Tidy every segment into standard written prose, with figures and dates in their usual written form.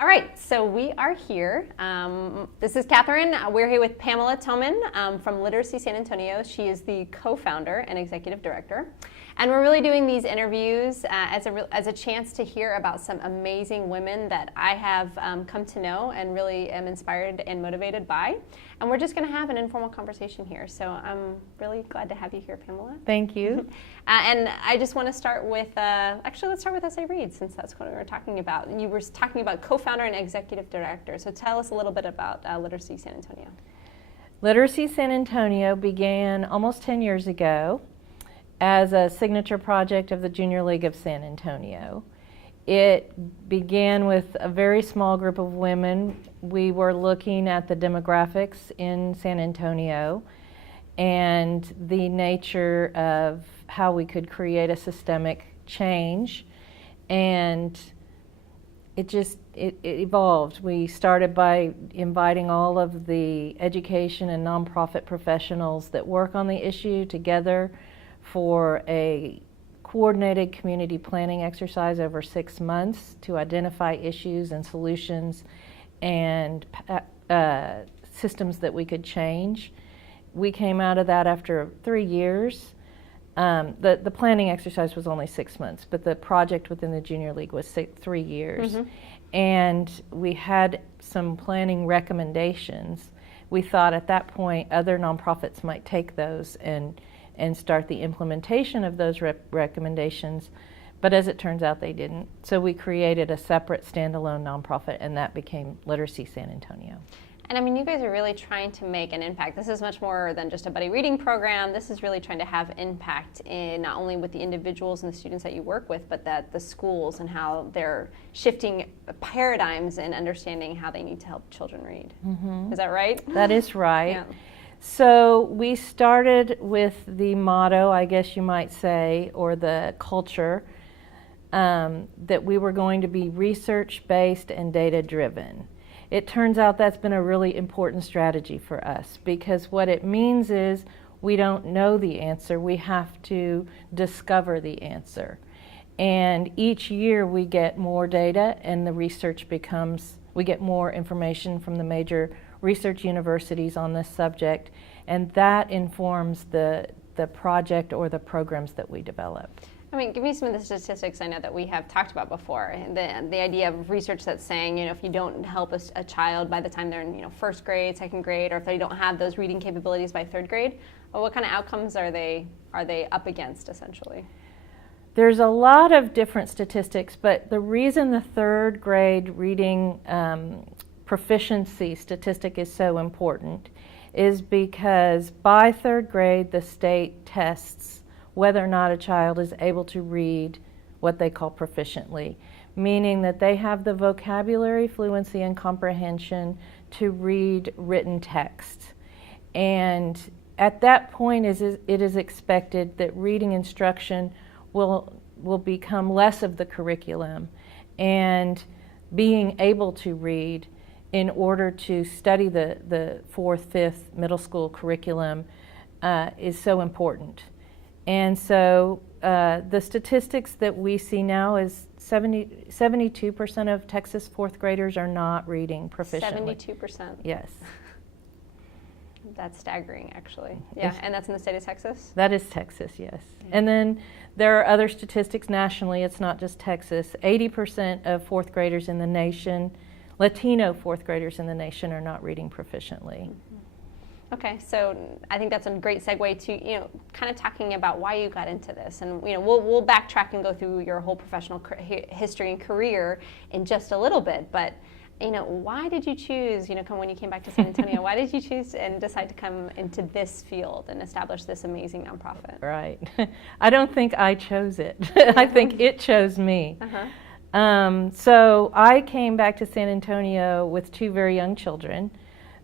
All right, so we are here. This is Catherine. We're here with Pamela Toman from Literacy San Antonio. She is the co-founder and executive director. And we're really doing these interviews as a chance to hear about some amazing women that I have come to know and really am inspired and motivated by. And we're just going to have an informal conversation here. So I'm really glad to have you here, Pamela. Thank you. And I just want to start with, actually let's start with S.A. Reid, since that's what we were talking about. You were talking about co-founder and executive director. So tell us a little bit about Literacy San Antonio. Literacy San Antonio began almost 10 years ago as a signature project of the Junior League of San Antonio. It began with a very small group of women. We were looking at the demographics in San Antonio and the nature of how we could create a systemic change, and it evolved. We started by inviting all of the education and nonprofit professionals that work on the issue together for a coordinated community planning exercise over 6 months to identify issues and solutions and systems that we could change. We came out of that after 3 years. The planning exercise was only 6 months, but the project within the Junior League was 3 years. Mm-hmm. And we had some planning recommendations. We thought at that point other nonprofits might take those and start the implementation of those recommendations, but as it turns out they didn't. So we created a separate standalone nonprofit, and that became Literacy San Antonio. And I mean, you guys are really trying to make an impact. This is much more than just a buddy reading program. This is really trying to have impact in not only with the individuals and the students that you work with, but that the schools and how they're shifting paradigms and understanding how they need to help children read. Mm-hmm. Is that right? That is right. Yeah. So we started with the motto, I guess you might say, or the culture, that we were going to be research-based and data-driven. It turns out that's been a really important strategy for us, because what it means is we don't know the answer, we have to discover the answer. And each year we get more data and the research we get more information from the major research universities on this subject, and that informs the project or the programs that we develop. I mean, give me some of the statistics I know that we have talked about before. The idea of research that's saying, if you don't help a child by the time they're in, first grade, second grade, or if they don't have those reading capabilities by third grade, well, what kind of outcomes are they up against, essentially? There's a lot of different statistics, but the reason the third grade reading proficiency statistic is so important is because by third grade, the state tests whether or not a child is able to read what they call proficiently, meaning that they have the vocabulary, fluency, and comprehension to read written text. And at that point, it is expected that reading instruction will become less of the curriculum, and being able to read in order to study the 4th, 5th middle school curriculum is so important. And so the statistics that we see now is 72% of Texas 4th graders are not reading proficiently. 72%? Yes. That's staggering, actually. Yeah, and that's in the state of Texas? That is Texas, yes. Yeah. And then there are other statistics nationally. It's not just Texas. 80% of 4th graders in the nation, Latino 4th graders in the nation, are not reading proficiently. Mm-hmm. Okay, so I think that's a great segue to, kind of talking about why you got into this. And, we'll backtrack and go through your whole professional history and career in just a little bit. But, why did you choose, when you came back to San Antonio, why did you choose and decide to come into this field and establish this amazing nonprofit? Right. I don't think I chose it. I think it chose me. Uh-huh. So I came back to San Antonio with 2 very young children.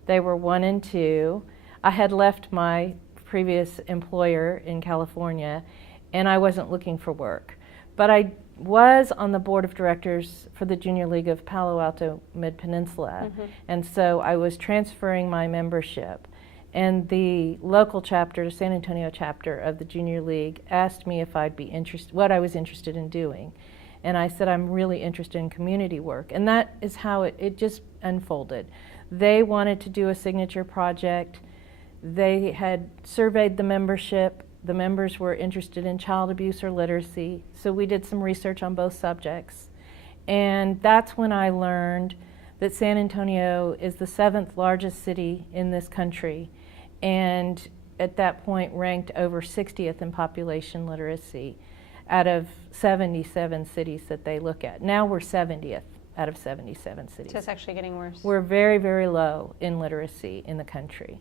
They were 1 and 2. I had left my previous employer in California, and I wasn't looking for work. But I was on the board of directors for the Junior League of Palo Alto Mid-Peninsula, mm-hmm. and so I was transferring my membership. And the local chapter, the San Antonio chapter of the Junior League, asked me if I'd be interested, what I was interested in doing. And I said, I'm really interested in community work. And that is how it just unfolded. They wanted to do a signature project. They had surveyed the membership. The members were interested in child abuse or literacy. So we did some research on both subjects. And that's when I learned that San Antonio is the 7th largest city in this country, and at that point ranked over 60th in population literacy out of 77 cities that they look at. Now we're 70th out of 77 cities. So it's actually getting worse. We're very, very low in literacy in the country.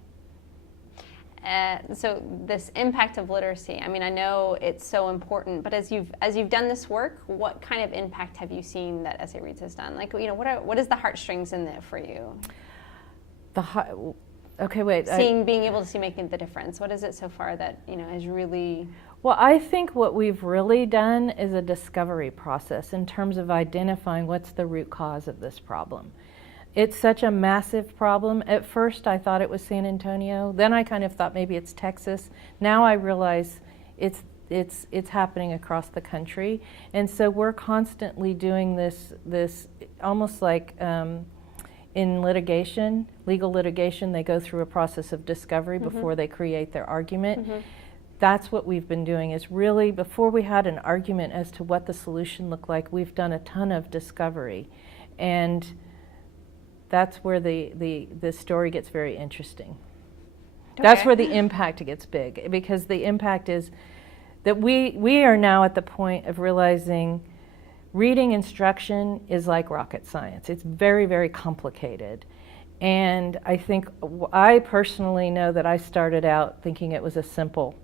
So this impact of literacy, I mean, I know it's so important, but as you've done this work, what kind of impact have you seen that SA Reads has done? Like, you know, what is the heartstrings in there for you? Okay, wait. Being able to see making the difference. What is it so far that, you know, has really? Well, I think what we've really done is a discovery process in terms of identifying what's the root cause of this problem. It's such a massive problem. At first I thought it was San Antonio. Then I kind of thought maybe it's Texas. Now I realize it's happening across the country. And so we're constantly doing this almost like in litigation, legal litigation, they go through a process of discovery before they create their argument. That's what we've been doing, is really before we had an argument as to what the solution looked like, we've done a ton of discovery. And that's where the story gets very interesting. Okay. That's where the impact gets big, because the impact is that we are now at the point of realizing reading instruction is like rocket science. It's very, very complicated. And I personally know that I started out thinking it was a simple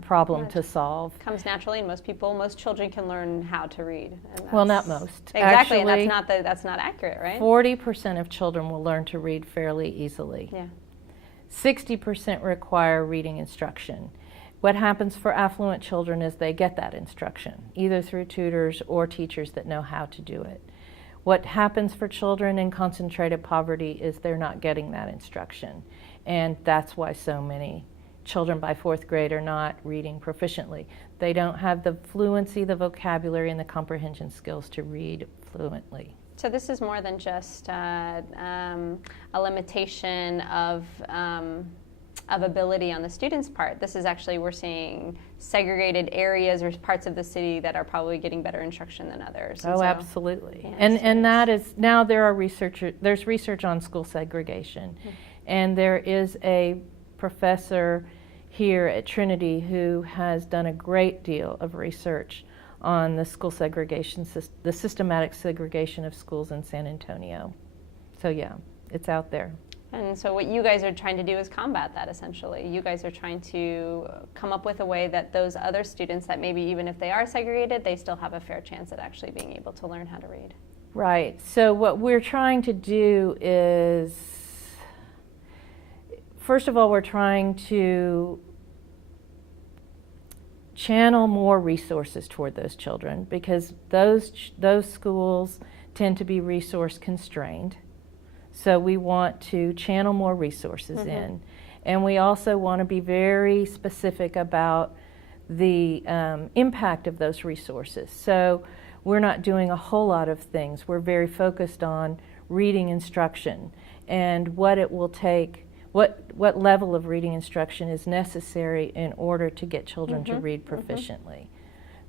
problem to solve. Comes naturally, and most children can learn how to read. Well, not most. Exactly, actually, and that's not accurate, right? 40% of children will learn to read fairly easily. Yeah. 60% require reading instruction. What happens for affluent children is they get that instruction, either through tutors or teachers that know how to do it. What happens for children in concentrated poverty is they're not getting that instruction. And that's why so many children by 4th grade are not reading proficiently. They don't have the fluency, the vocabulary, and the comprehension skills to read fluently. So this is more than just a limitation of ability on the students' part. This is actually, we're seeing segregated areas or parts of the city that are probably getting better instruction than others. Oh, so, absolutely. Yeah, and that is, now there's research on school segregation. And there is a professor here at Trinity who has done a great deal of research on the school segregation, the systematic segregation of schools in San Antonio. So yeah, it's out there. And so what you guys are trying to do is combat that, essentially. You guys are trying to come up with a way that those other students that maybe even if they are segregated, they still have a fair chance at actually being able to learn how to read. Right. So what we're trying to do is, first of all, we're trying to channel more resources toward those children, because those schools tend to be resource constrained. So we want to channel more resources in. And we also want to be very specific about the impact of those resources. So we're not doing a whole lot of things. We're very focused on reading instruction and what it will take, what level of reading instruction is necessary in order to get children to read proficiently.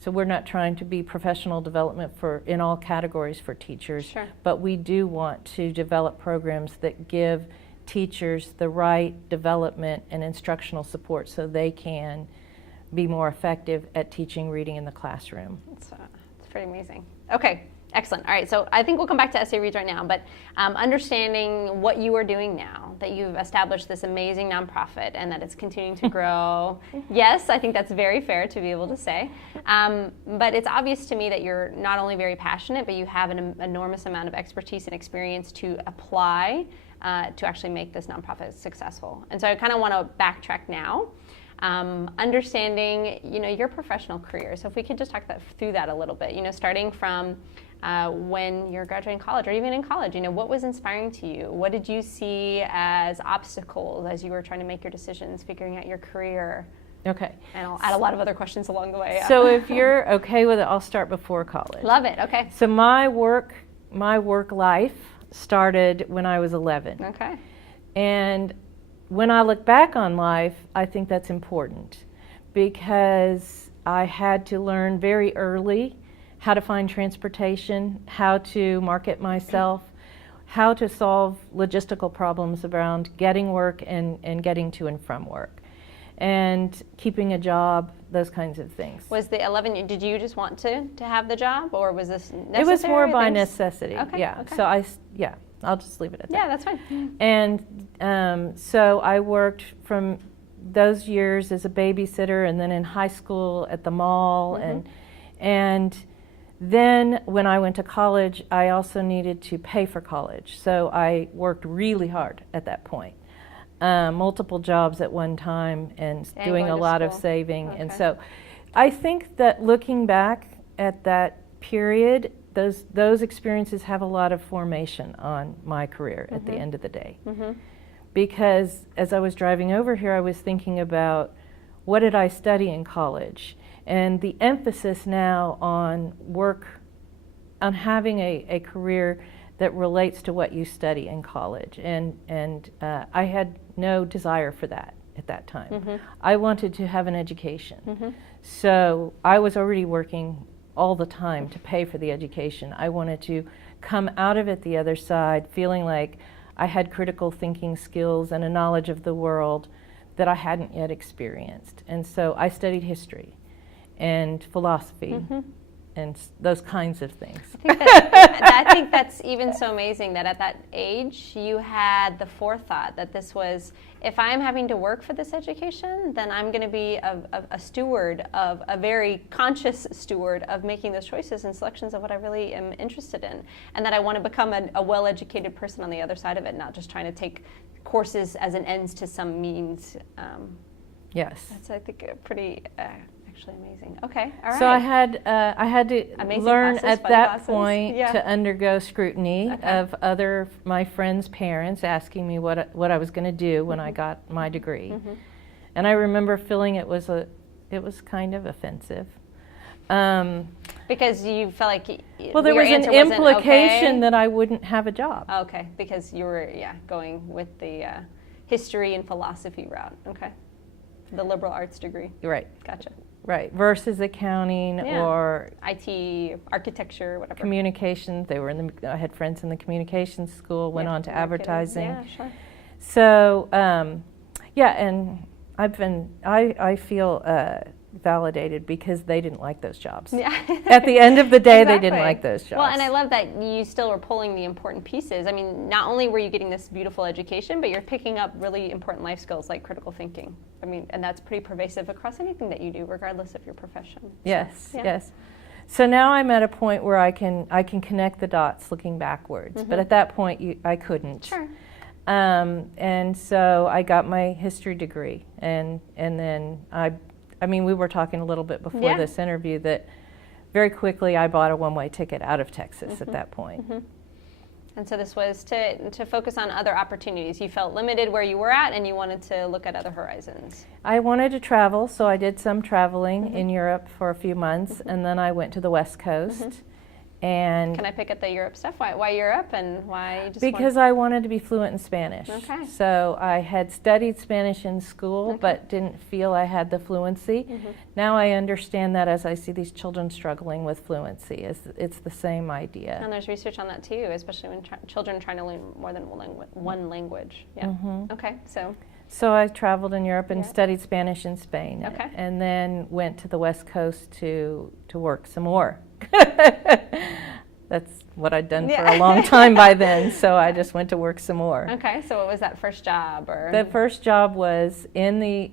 So we're not trying to be professional development in all categories for teachers, but we do want to develop programs that give teachers the right development and instructional support so they can be more effective at teaching reading in the classroom. It's pretty amazing. Okay, excellent. All right, so I think we'll come back to SA Reads right now, but understanding what you are doing now, that you've established this amazing nonprofit and that it's continuing to grow. Yes, I think that's very fair to be able to say. But it's obvious to me that you're not only very passionate, but you have an enormous amount of expertise and experience to apply to actually make this nonprofit successful. And so I kind of want to backtrack now. Understanding, your professional career. So if we could just talk through that a little bit, starting from when you're graduating college or even in college, what was inspiring to you? What did you see as obstacles as you were trying to make your decisions, figuring out your career? Okay. And I'll add a lot of other questions along the way. So if you're okay with it, I'll start before college. Love it. Okay. So my work life started when I was 11. Okay. And when I look back on life, I think that's important because I had to learn very early how to find transportation, how to market myself, how to solve logistical problems around getting work and getting to and from work, and keeping a job, those kinds of things. Was the 11, did you just want to have the job, or was this necessary? It was more by necessity. Okay. Yeah. Okay. So I'll just leave it at that. Yeah, that's fine. And so I worked from those years as a babysitter, and then in high school at the mall, and then when I went to college, I also needed to pay for college. So I worked really hard at that point. Multiple jobs at one time and doing a lot of saving. Okay. And so I think that looking back at that period, those experiences have a lot of formation on my career at the end of the day. Because as I was driving over here, I was thinking about what did I study in college? And the emphasis now on work, on having a career that relates to what you study in college. And I had no desire for that at that time. I wanted to have an education. So I was already working all the time to pay for the education. I wanted to come out of it the other side feeling like I had critical thinking skills and a knowledge of the world that I hadn't yet experienced. And so I studied history and philosophy and those kinds of things. I think that's even so amazing that at that age you had the forethought that this was, if I'm having to work for this education, then I'm going to be a steward, of a very conscious steward of making those choices and selections of what I really am interested in, and that I want to become a well-educated person on the other side of it, not just trying to take courses as an ends to some means. Yes. That's, I think, pretty actually amazing. Okay, all right. So I had to Amazing learn classes, at that classes. point to undergo scrutiny of my friends' parents asking me what I was going to do when I got my degree, and I remember feeling it was kind of offensive. Because you felt like well, there was an implication that I wouldn't have a job. Okay, because you were going with the history and philosophy route. Okay, the liberal arts degree. Right. Gotcha. Right, versus accounting or IT, architecture, whatever. Communications. I had friends in the communications school. Went on to advertising. Yeah, sure. So and I feel validated because they didn't like those jobs. Yeah. At the end of the day, they didn't like those jobs. Well, and I love that you still were pulling the important pieces. I mean, not only were you getting this beautiful education, but you're picking up really important life skills like critical thinking. I mean, and that's pretty pervasive across anything that you do, regardless of your profession. Yes, yes. So now I'm at a point where I can connect the dots looking backwards, but at that point I couldn't. Sure. And so I got my history degree, and then I mean, we were talking a little bit before this interview that very quickly I bought a one-way ticket out of Texas at that point. And so this was to focus on other opportunities. You felt limited where you were at, and you wanted to look at other horizons. I wanted to travel, so I did some traveling in Europe for a few months, and then I went to the West Coast. And can I pick at the Europe stuff? Why Europe, and why just because I wanted to be fluent in Spanish. Okay. So I had studied Spanish in school, but didn't feel I had the fluency. Now I understand that as I see these children struggling with fluency. It's the same idea. And there's research on that too, especially when children are trying to learn more than one language. Yeah. Okay. So I traveled in Europe and studied Spanish in Spain. Okay. And then went to the West Coast to work some more. That's what I'd done for a long time by then, so I just went to work some more. Okay, so what was that first job? The first job was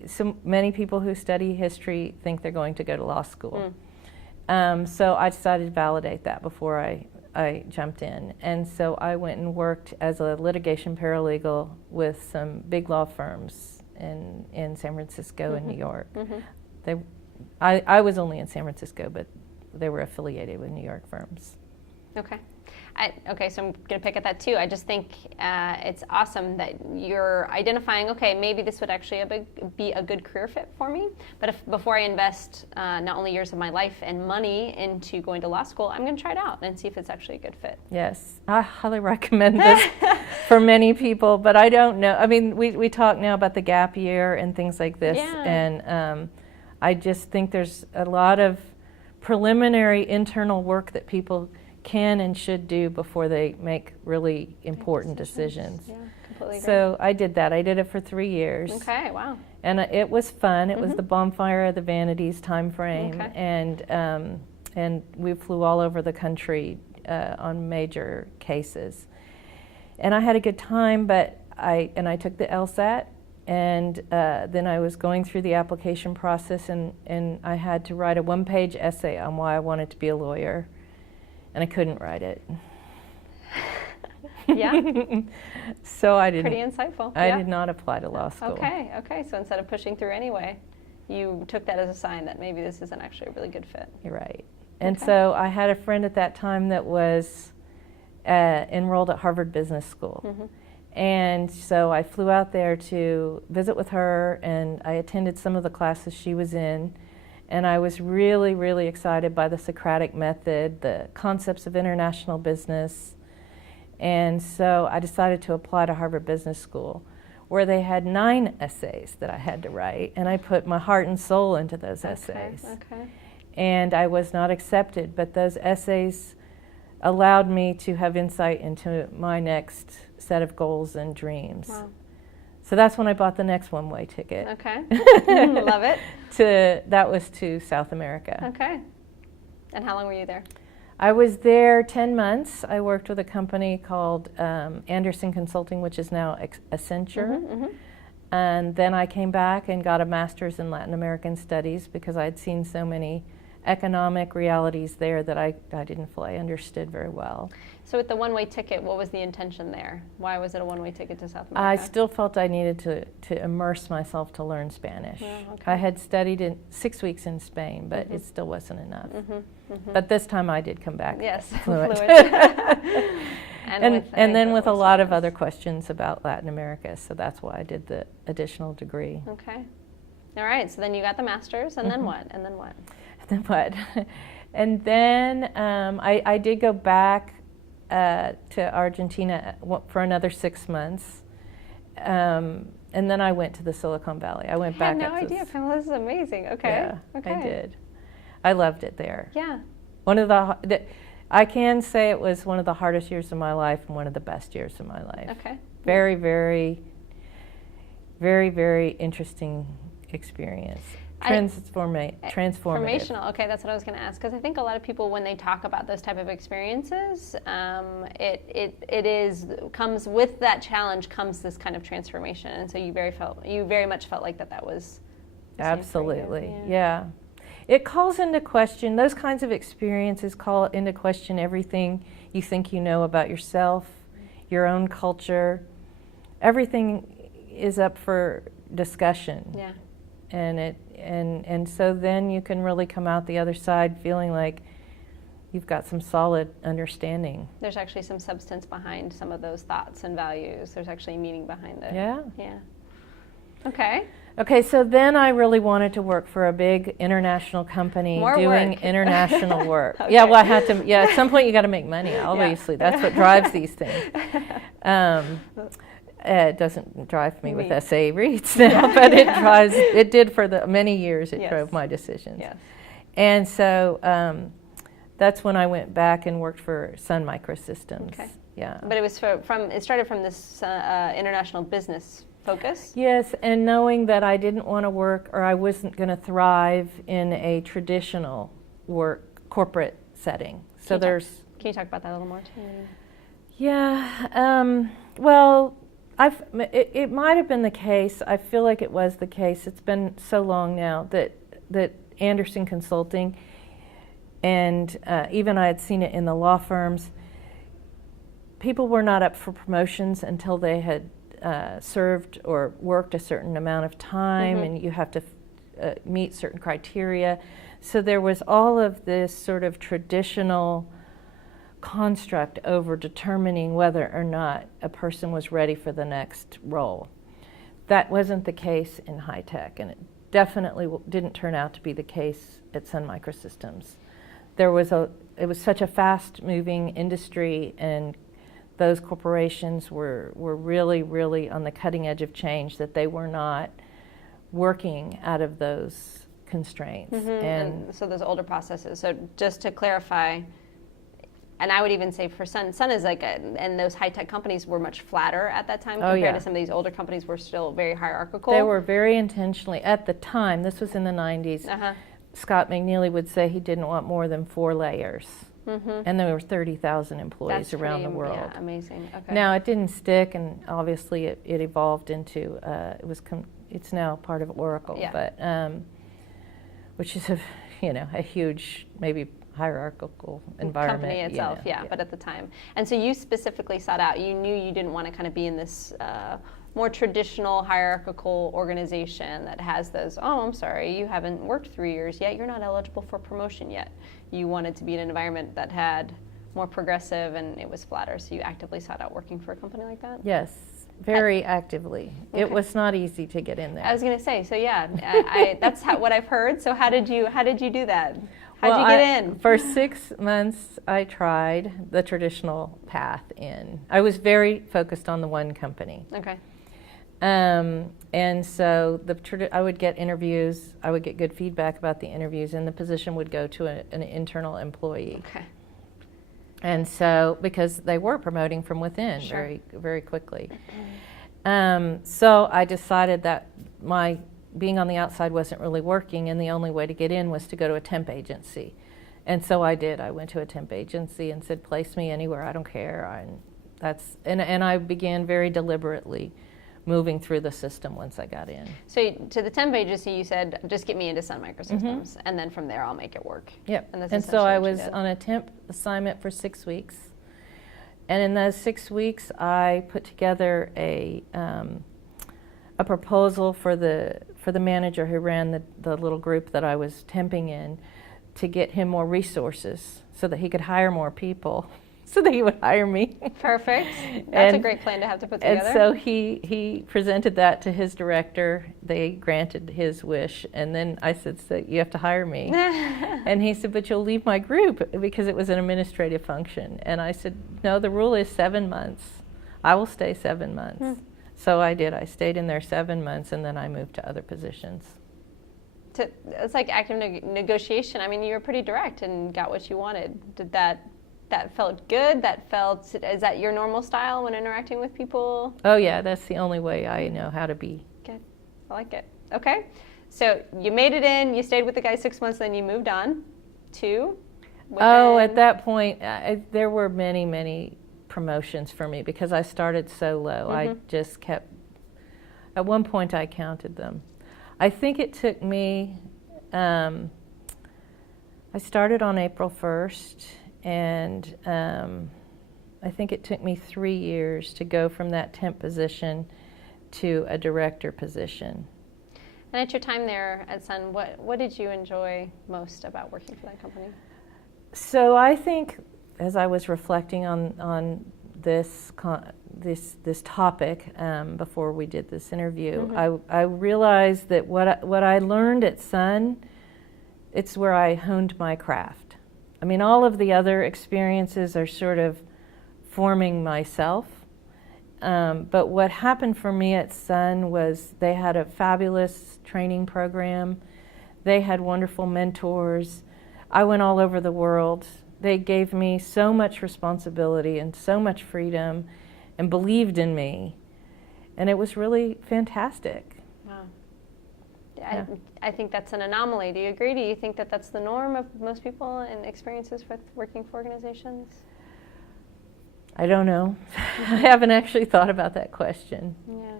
so many people who study history think they're going to go to law school. So I decided to validate that before I jumped in. And so I went and worked as a litigation paralegal with some big law firms in San Francisco and New York. I was only in San Francisco, but they were affiliated with New York firms. Okay. Okay, so I'm going to pick at that too. I just think it's awesome that you're identifying, okay, maybe this would actually be a good career fit for me, but before I invest not only years of my life and money into going to law school, I'm going to try it out and see if it's actually a good fit. Yes, I highly recommend this for many people, but I don't know. I mean, we talk now about the gap year and things like this, and I just think there's a lot of preliminary internal work that people can and should do before they make really important decisions. Yeah, completely agree. So I did that. I did it for 3 years. Okay, wow. And it was fun. It was the bonfire of the vanities time frame, and we flew all over the country on major cases. And I had a good time, but I took the LSAT, and then I was going through the application process, and I had to write a one-page essay on why I wanted to be a lawyer. And I couldn't write it. Yeah. So I didn't. Pretty insightful. I did not apply to law school. Okay. So instead of pushing through anyway, you took that as a sign that maybe this isn't actually a really good fit. You're right. And so I had a friend at that time that was enrolled at Harvard Business School. And so I flew out there to visit with her, and I attended some of the classes she was in. And I was really, really excited by the Socratic method, the concepts of international business. And so I decided to apply to Harvard Business School, where they had 9 essays that I had to write. And I put my heart and soul into those essays. Okay. And I was not accepted, but those essays allowed me to have insight into my next set of goals and dreams. Wow. So that's when I bought the next one-way ticket. Okay. Love it. That was to South America. Okay. And how long were you there? I was there 10 months. I worked with a company called Anderson Consulting, which is now Accenture. And then I came back and got a master's in Latin American Studies because I had seen so many economic realities there that I didn't feel I understood very well. So with the one-way ticket, what was the intention there? Why was it a one-way ticket to South America? I still felt I needed to immerse myself to learn Spanish. I had studied in 6 weeks in Spain, but it still wasn't enough. But this time I did come back fluent. and then with a lot of other questions about Latin America, so that's why I did the additional degree. Okay. All right, so then you got the master's, and then what? And then what? And then what? And then I did go back to Argentina for another 6 months. And then I went to the Silicon Valley. I went back. I had no idea, Pamela. This is amazing. Okay. Yeah, okay. I did. I loved it there. Yeah. I can say it was one of the hardest years of my life and one of the best years of my life. Okay. Very, very, very, very interesting experience. Transformative. Transformational. Okay, that's what I was going to ask, because I think a lot of people, when they talk about those type of experiences, comes with that challenge comes this kind of transformation, and so you very much felt like that was absolutely. Yeah. It calls into question, those kinds of experiences call into question everything you think you know about yourself, your own culture. Everything is up for discussion. Yeah. And so then you can really come out the other side feeling like you've got some solid understanding. There's actually some substance behind some of those thoughts and values. There's actually meaning behind it. Yeah. Yeah. Okay. Okay, so then I really wanted to work for a big international company doing international work. Okay. Yeah, well, I had to. Yeah, at some point you got to make money. Obviously, that's what drives these things. It doesn't drive me with essay reads now, but it did for the many years. It drove my decisions. Yes. And so that's when I went back and worked for Sun Microsystems. Okay. Yeah. But it was it started from this international business focus? Yes, and knowing that I didn't want to work, or I wasn't going to thrive in a traditional corporate setting. So can you talk about that a little more too? Yeah. Well, it might have been the case. I feel like it was the case. It's been so long now that Anderson Consulting, and even I had seen it in the law firms, people were not up for promotions until they had served or worked a certain amount of time, and you have to meet certain criteria. So there was all of this sort of traditional construct over determining whether or not a person was ready for the next role. That wasn't the case in high tech, and it definitely didn't turn out to be the case at Sun Microsystems. It was such a fast-moving industry, and those corporations were really, really on the cutting edge of change, that they were not working out of those constraints. And so those older processes. So just to clarify, and I would even say for Sun is like, and those high-tech companies were much flatter at that time compared to some of these older companies were still very hierarchical. They were very intentionally, at the time, this was in the 90s, Scott McNeely would say he didn't want more than 4 layers. And there were 30,000 employees around the world. Yeah, amazing. Okay. Now, it didn't stick, and obviously it evolved into, it's now part of Oracle, but which is a huge, maybe hierarchical environment. Company itself, but at the time. And so you specifically sought out, you knew you didn't want to kind of be in this more traditional hierarchical organization that has those, oh, I'm sorry, you haven't worked 3 years yet, you're not eligible for promotion yet. You wanted to be in an environment that had more progressive and it was flatter, so you actively sought out working for a company like that? Yes, very actively. Okay. It was not easy to get in there. I was going to say, so that's what I've heard. So how did you do that? How'd you get in? For 6 months, I tried the traditional path in. I was very focused on the one company. Okay. And so I would get interviews, I would get good feedback about the interviews, and the position would go to an internal employee. Okay. And so, because they were promoting from within very, very quickly. So I decided that my being on the outside wasn't really working, and the only way to get in was to go to a temp agency. And so I did. I went to a temp agency and said, place me anywhere, I don't care. And I began very deliberately moving through the system once I got in. So to the temp agency, you said, just get me into Sun Microsystems, and then from there I'll make it work. Yep. And so I was on a temp assignment for 6 weeks. And in those 6 weeks, I put together a proposal for the manager who ran the little group that I was temping in, to get him more resources so that he could hire more people, so that he would hire me. Perfect. That's a great plan to have to put together. And so he presented that to his director. They granted his wish. And then I said, so you have to hire me. And he said, but you'll leave my group, because it was an administrative function. And I said, no, the rule is 7 months. I will stay 7 months. So I did. I stayed in there 7 months, and then I moved to other positions. It's like active negotiation. I mean, you were pretty direct and got what you wanted. Did that felt good? Is that your normal style when interacting with people? Oh yeah, that's the only way I know how to be. Good. I like it. Okay. So you made it in, you stayed with the guy 6 months, then you moved on to? At that point, there were many, many promotions for me, because I started so low. I just kept, at one point I counted them. I think it took me, I started on April 1st, and I think it took me 3 years to go from that temp position to a director position. And at your time there at Sun, what did you enjoy most about working for that company? So I think, as I was reflecting on this topic before we did this interview, I realized that what I learned at Sun, it's where I honed my craft. I mean, all of the other experiences are sort of forming myself. But what happened for me at Sun was they had a fabulous training program. They had wonderful mentors. I went all over the world. They gave me so much responsibility and so much freedom and believed in me. And it was really fantastic. Wow. I think that's an anomaly. Do you agree? Do you think that that's the norm of most people and experiences with working for organizations? I don't know. I haven't actually thought about that question. Yeah.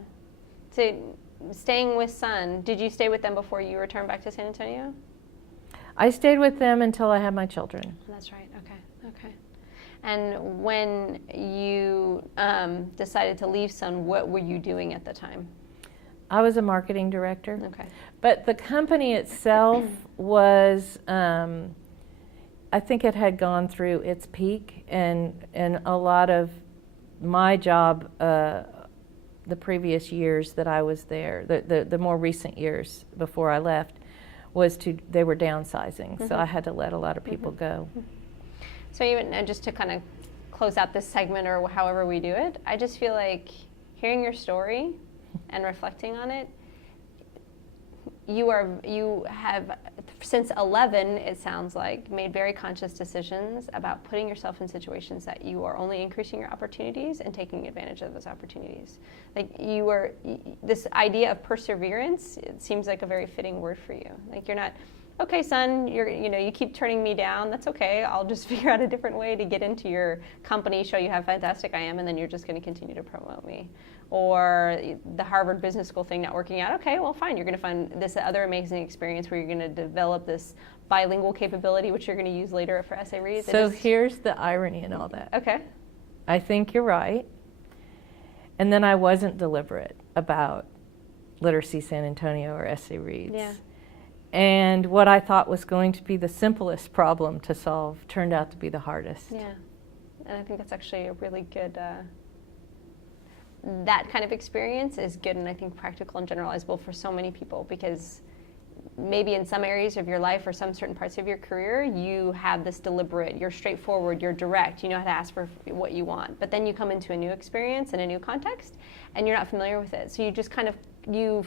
So staying with Sun, did you stay with them before you returned back to San Antonio? I stayed with them until I had my children. That's right. Okay. And when you decided to leave Sun, what were you doing at the time? I was a marketing director. Okay. But the company itself was, I I think it had gone through its peak, and a lot of my job, the previous years that I was there, the more recent years before I left, they were downsizing, so I had to let a lot of people go. So even just to kind of close out this segment, or however we do it, I just feel like hearing your story and reflecting on it, you have since 11, it sounds like, made very conscious decisions about putting yourself in situations that you are only increasing your opportunities and taking advantage of those opportunities. Like this idea of perseverance, it seems like a very fitting word for you. Like you're not, okay, son, you keep turning me down. That's okay. I'll just figure out a different way to get into your company, show you how fantastic I am, and then you're just going to continue to promote me. Or the Harvard Business School thing not working out. Okay, well, fine. You're going to find this other amazing experience where you're going to develop this bilingual capability, which you're going to use later for essay reads. So here's the irony in all that. Okay. I think you're right. And then I wasn't deliberate about Literacy San Antonio or essay reads. Yeah. And what I thought was going to be the simplest problem to solve turned out to be the hardest. Yeah. And I think that's actually a really good, that kind of experience is good, and I think practical and generalizable for so many people, because maybe in some areas of your life or some certain parts of your career, you have this deliberate, you're straightforward, you're direct, you know how to ask for what you want. But then you come into a new experience in a new context, and you're not familiar with it. So you just kind of, you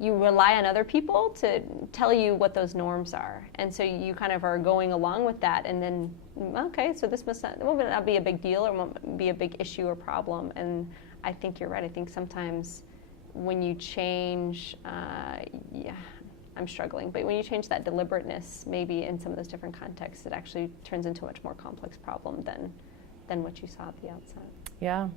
rely on other people to tell you what those norms are. And so you kind of are going along with that, and then, okay, so this must not be a big deal, or won't be a big issue or problem. And I think you're right. I think sometimes when you change, I'm struggling, but when you change that deliberateness, maybe in some of those different contexts, it actually turns into a much more complex problem than what you saw at the outset. Yeah.